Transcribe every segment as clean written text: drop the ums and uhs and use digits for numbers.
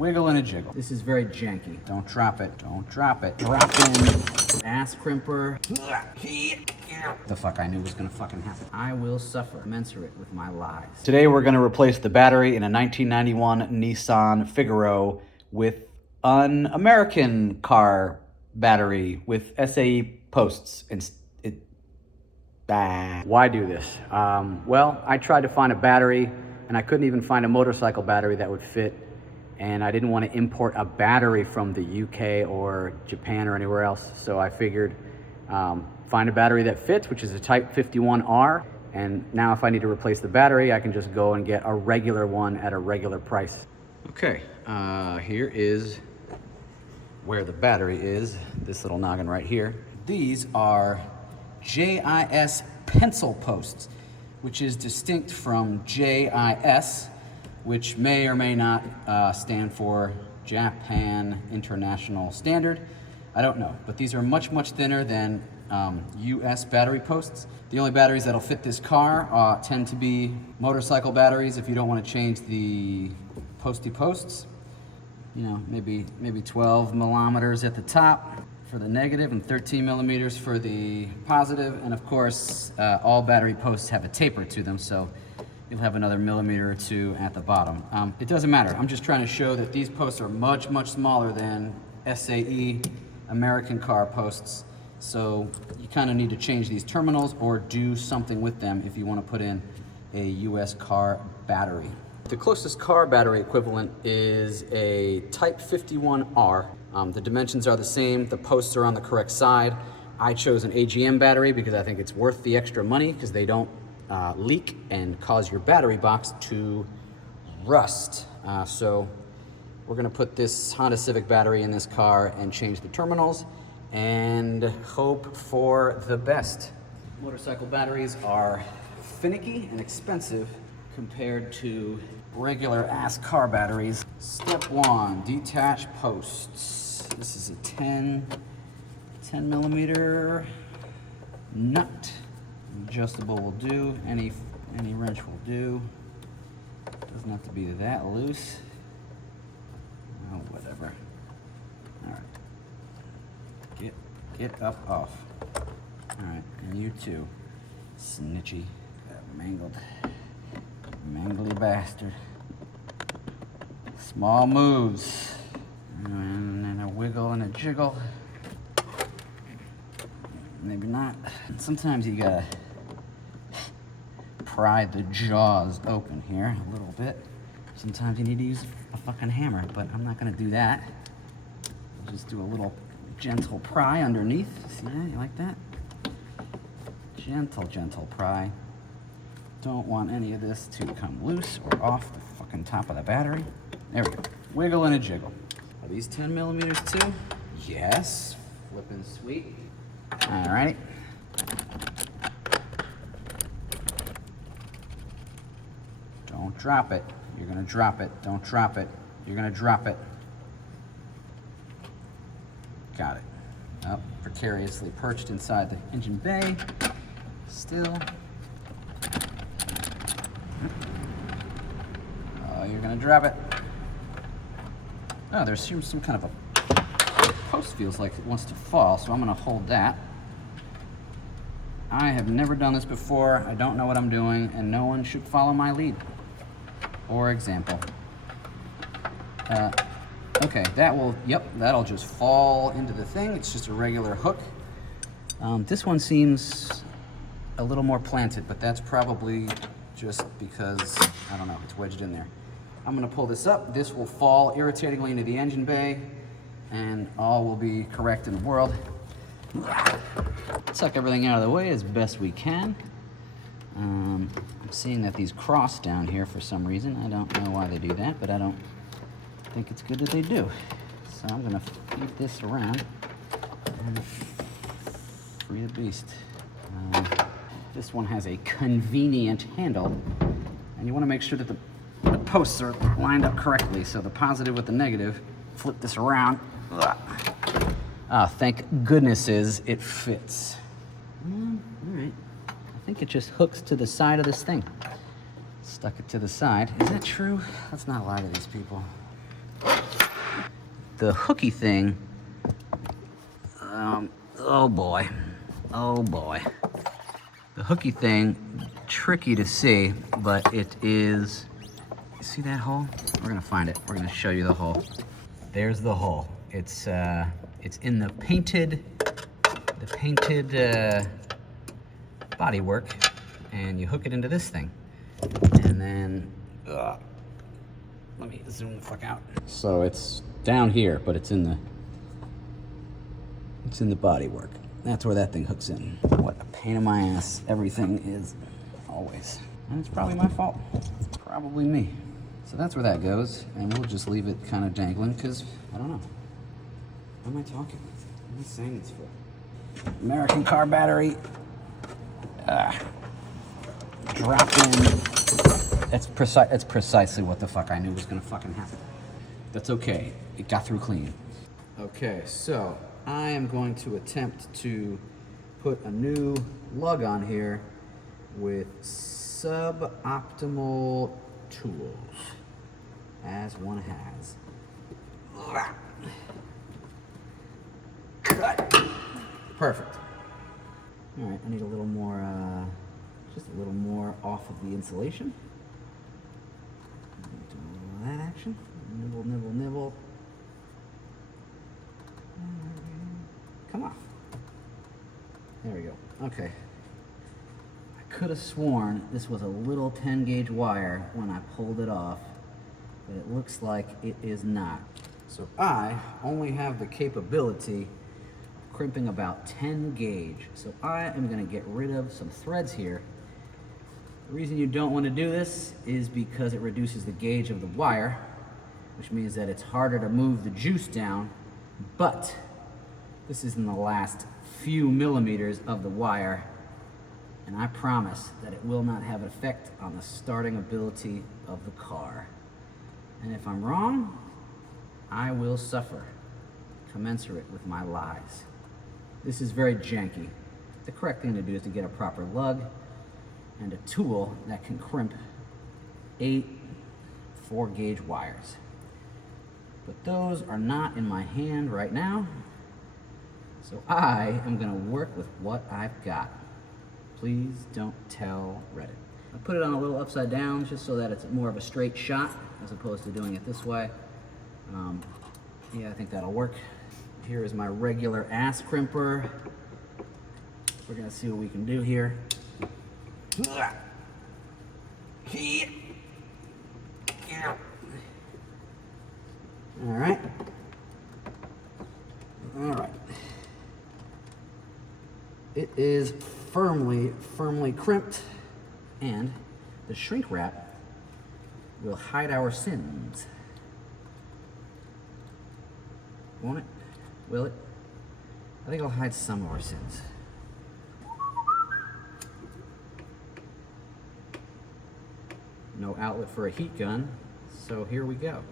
Wiggle and a jiggle. This is very janky. Don't drop it. Don't drop it. Drop in. Ass crimper. The fuck I knew was gonna fucking happen. I will suffer commensurate with my lies. Today we're gonna replace the battery in a 1991 Nissan Figaro with an American car battery with SAE posts. Why do this? Well, I tried to find a battery and I couldn't even find a motorcycle battery that would fit, and I didn't want to import a battery from the UK or Japan or anywhere else, so I figured find a battery that fits, which is a Type 51R, and now if I need to replace the battery, I can just go and get a regular one at a regular price. Okay, here is where the battery is, this little noggin right here. These are JIS Pencil posts, which is distinct from JIS, which may or may not stand for Japan International Standard. I don't know, but these are much, much thinner than US battery posts. The only batteries that'll fit this car tend to be motorcycle batteries if you don't want to change the posty posts. You know, maybe 12 millimeters at the top for the negative and 13 millimeters for the positive. And of course, all battery posts have a taper to them, so you'll have another millimeter or two at the bottom. It doesn't matter. I'm just trying to show that these posts are much, much smaller than SAE American car posts. So you kind of need to change these terminals or do something with them if you want to put in a US car battery. The closest car battery equivalent is a Type 51R. The dimensions are the same, the posts are on the correct side. I chose an AGM battery because I think it's worth the extra money because they don't leak and cause your battery box to rust. So we're gonna put this Honda Civic battery in this car and change the terminals and hope for the best. Motorcycle batteries are finicky and expensive compared to regular ass car batteries. Step one, detach posts. This is a 10 millimeter nut. Adjustable will do, any wrench will do. Doesn't have to be that loose. Oh, whatever. All right, get up off. All right, and you too, snitchy, mangled. Mangly bastard. Small moves. And then a wiggle and a jiggle. Maybe not. Sometimes you gotta pry the jaws open here a little bit. Sometimes you need to use a fucking hammer, but I'm not gonna do that. I'll just do a little gentle pry underneath. See that? You like that? Gentle pry. Don't want any of this to come loose or off the fucking top of the battery. There we go. Wiggle and a jiggle. Are these 10 millimeters too? Yes. Flippin' sweet. All right. Don't drop it. You're gonna drop it. Don't drop it. You're gonna drop it. Got it. Oh, precariously perched inside the engine bay. Still. You're gonna drop it. Oh, there's some kind of a post feels like it wants to fall, so I'm gonna hold that. I have never done this before. I don't know what I'm doing, and no one should follow my lead or example. Okay, that'll just fall into the thing. It's just a regular hook. This one seems a little more planted, but that's probably just because, I don't know, it's wedged in there. I'm gonna pull this up. This will fall irritatingly into the engine bay, and all will be correct in the world. Tuck everything out of the way as best we can. I'm seeing that these cross down here for some reason. I don't know why they do that, but I don't think it's good that they do. So I'm gonna feed this around and free the beast. This one has a convenient handle, and you wanna make sure that the posts are lined up correctly. So the positive with the negative, flip this around. Thank goodnesses it fits. All right, I think it just hooks to the side of this thing. Stuck it to the side. Is that true? Let's not lie to these people. The hooky thing, oh boy. The hooky thing, tricky to see, but it is, you see that hole? We're gonna find it. We're gonna show you the hole. There's the hole. It's in the painted bodywork, and you hook it into this thing. And then, let me zoom the fuck out. So it's down here, but it's in the bodywork. That's where that thing hooks in. What a pain in my ass everything is, always. And it's probably my fault. Probably me. So that's where that goes, and we'll just leave it kind of dangling, because, I don't know. What am I talking? What am I saying this for? American car battery. Dropped in. That's precisely what the fuck I knew was gonna fucking happen. That's okay. It got through clean. Okay, so I am going to attempt to put a new lug on here with suboptimal tools, as one has. Perfect. All right, I need a little more, just a little more off of the insulation. Do that action. Nibble, nibble, nibble. Come off. There we go. Okay. I could have sworn this was a little 10 gauge wire when I pulled it off, but it looks like it is not. So I only have the capability of crimping about 10 gauge. So I am going to get rid of some threads here. The reason you don't want to do this is because it reduces the gauge of the wire, which means that it's harder to move the juice down, but this is in the last few millimeters of the wire, and I promise that it will not have an effect on the starting ability of the car. And if I'm wrong, I will suffer, commensurate with my lies. This is very janky. The correct thing to do is to get a proper lug and a tool that can crimp 8 4-gauge wires. But those are not in my hand right now, so I am gonna work with what I've got. Please don't tell Reddit. I put it on a little upside down just so that it's more of a straight shot as opposed to doing it this way. Yeah, I think that'll work. Here is my regular ass crimper. We're gonna see what we can do here. All right. All right. It is firmly crimped, and the shrink wrap will hide our sins. Won't it? Will it? I think it'll hide some of our sins. No outlet for a heat gun, so here we go.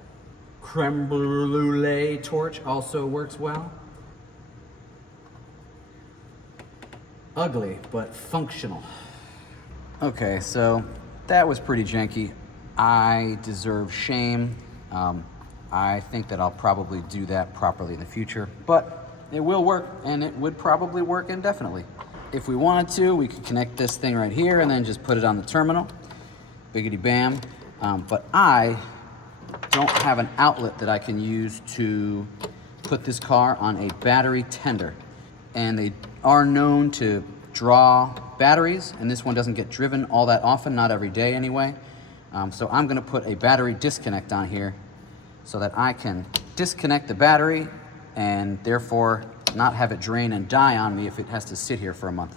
Creme brulee torch also works well. Ugly, but functional. Okay, so that was pretty janky. I deserve shame. I think that I'll probably do that properly in the future, but it will work, and it would probably work indefinitely. If we wanted to, we could connect this thing right here and then just put it on the terminal. Biggity bam. But I don't have an outlet that I can use to put this car on a battery tender. And they are known to draw batteries, and this one doesn't get driven all that often, not every day anyway. So I'm gonna put a battery disconnect on here so that I can disconnect the battery and therefore not have it drain and die on me if it has to sit here for a month.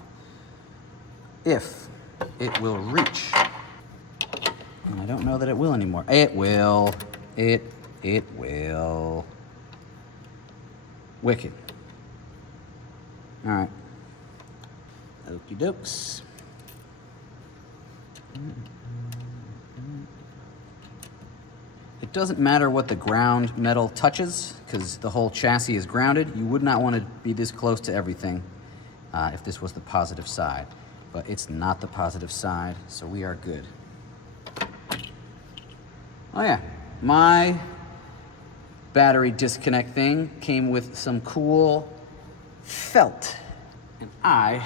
If it will reach. And I don't know that it will anymore. It will. It will. Wicked. All right. Okie dokes. It doesn't matter what the ground metal touches, because the whole chassis is grounded. You would not want to be this close to everything if this was the positive side. But it's not the positive side, so we are good. Oh yeah, my battery disconnect thing came with some cool felt. And I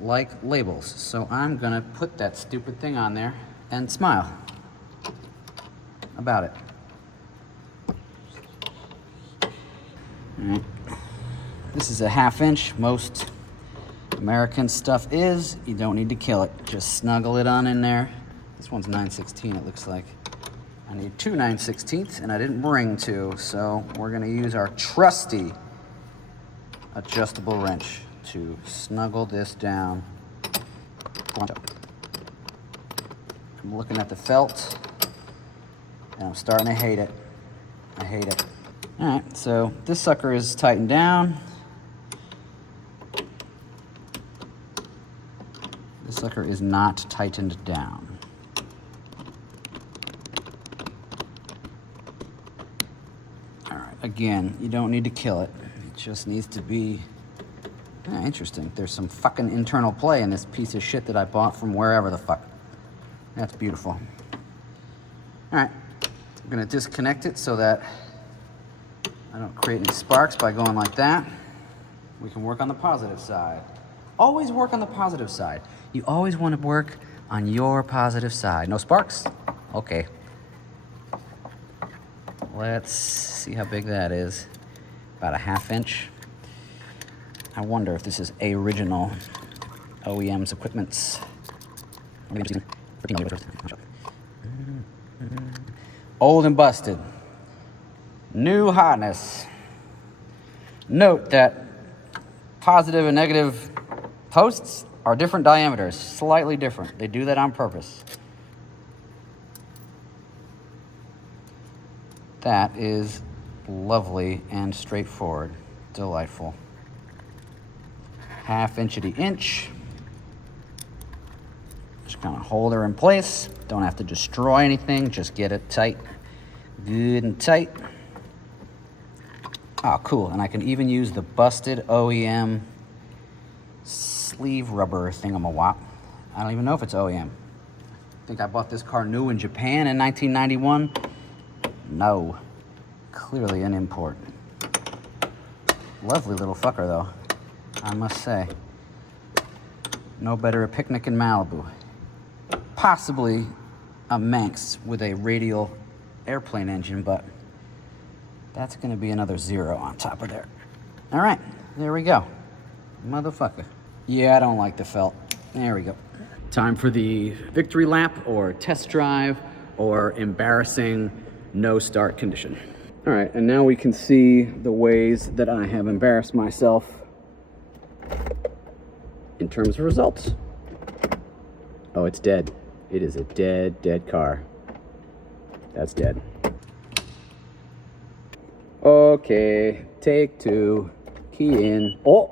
like labels, so I'm gonna put that stupid thing on there and smile about it. All right. This is a 1/2 inch. Most American stuff is. You don't need to kill it. Just snuggle it on in there. This one's 9/16, it looks like. I need 2 9/16, and I didn't bring 2, so we're gonna use our trusty adjustable wrench to snuggle this down. I'm looking at the felt, and I'm starting to hate it. I hate it. All right, so this sucker is tightened down. This sucker is not tightened down. All right, again, you don't need to kill it. It just needs to be interesting. There's some fucking internal play in this piece of shit that I bought from wherever the fuck. That's beautiful. All right, I'm gonna disconnect it so that I don't create any sparks by going like that. We can work on the positive side. Always work on the positive side. You always want to work on your positive side. No sparks? Okay. Let's see how big that is. About a 1/2 inch. I wonder if this is original OEM's equipments. Old and busted. New hotness. Note that positive and negative posts are different diameters, slightly different. They do that on purpose. That is lovely and straightforward. Delightful. 1/2 inchity inch. Just kind of hold her in place. Don't have to destroy anything. Just get it tight. Good and tight. Oh, cool. And I can even use the busted OEM sleeve rubber thingamawop. I don't even know if it's OEM. I think I bought this car new in Japan in 1991. No. Clearly an import. Lovely little fucker, though, I must say. No better a picnic in Malibu. Possibly a Manx with a radial airplane engine, but that's gonna be another 0 on top of there. All right, there we go. Motherfucker. Yeah, I don't like the felt. There we go. Time for the victory lap or test drive or embarrassing no start condition. All right, and now we can see the ways that I have embarrassed myself in terms of results. Oh, it's dead. It is a dead car. That's dead. Okay, take 2, key in. Oh!